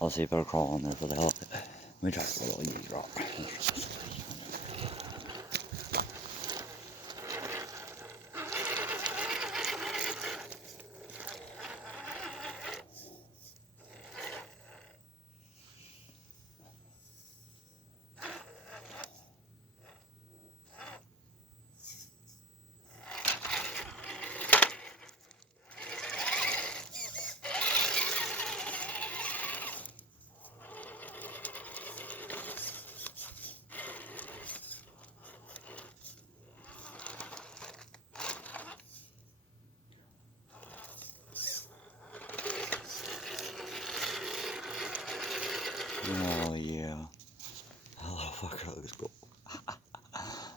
I'll see if I can crawl on there for the hell of it. Let me try a little easy rock. Oh yeah. Hello, fucker, let's go.